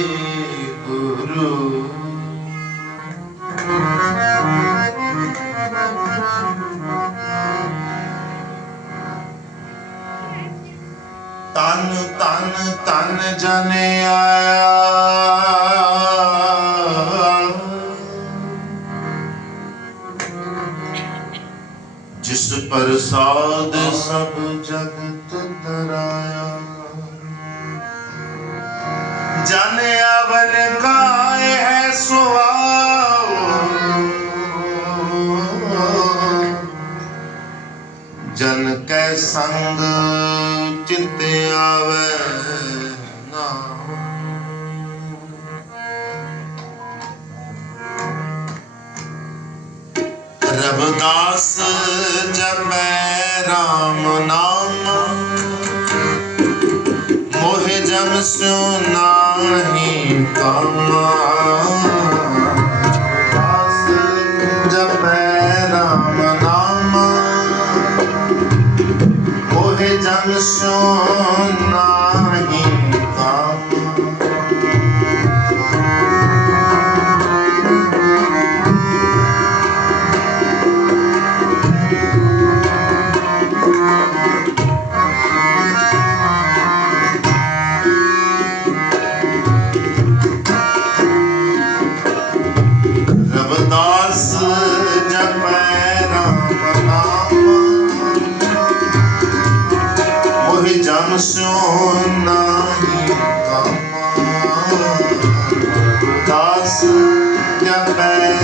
ਗੁਰੂ। ਤਨ ਤਨ ਤਨ ਜਨ ਆਇਆ। ਜਿਸ ਪ੍ਰਸਾਦ ਸਭ ਜਗਤ ਜਨ ਅਵਨ ਕਾਏ ਹੈ ਸੁਆਓ ਜਨ ਕੈ ਸੰਗ ਚਿਤ ਆਵੇ ਨਾ ਰਬਦਾਸ ਜਪੈ ਰਾਮ ਨਾਮ। ਮੋਹਿ ਜਮ ਸਿਉ ਨਾਹੀ ਕਮਾ ਰਬਦਾਸ ਜਪੈ ਰਾਮ ਨਾਮ। ਮੋਹਿ ਜਮ ਸਿਉ ਨਾਹੀ ਜਨ ਸਿਉ ਨਾਹੀ ਕਮਾ ਰਬਦਾਸ ਜਪੈ